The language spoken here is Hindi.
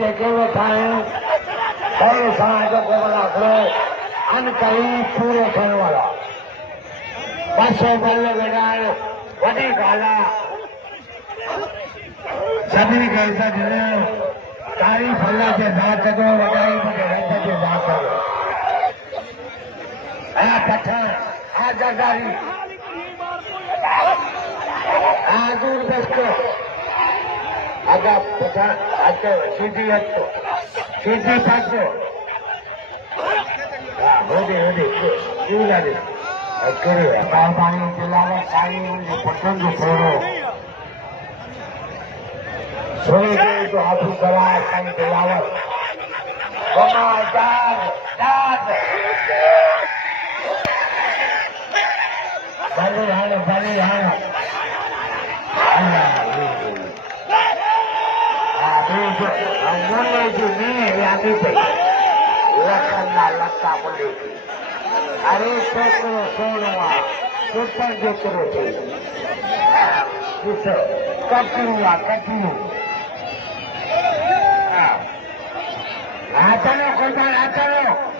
जेके वेठा आहियूं सही समाज को मलाखरो अनकली पूरो थियण वारा 200 बल विढ़ाइण वॾी ॻाल्हि आहे सभिनी खे इज़त ॾियण तारीफ़ अल्लाह जे ज़ात जो वॾाई मुंहिंजे रब जे ज़ात जो पठान जरदारी दूर बेस्तो आगा पठान अचो सीधी अचो सीधी पासो होॾे होॾे महिरबानी तिलावत साईं मुंहिंजे पुटनि जो थोरो थोरे देर जो हाथी कराए साईं तिलावत भले हाणे मुने जी मींहं यादी पई लखनि ना लता मुले अरे छोकिरो सोनो आहे सुपर जेतिरो थिए ॾिसो कटियूं आहे कटियूं चलो कोई बात चलो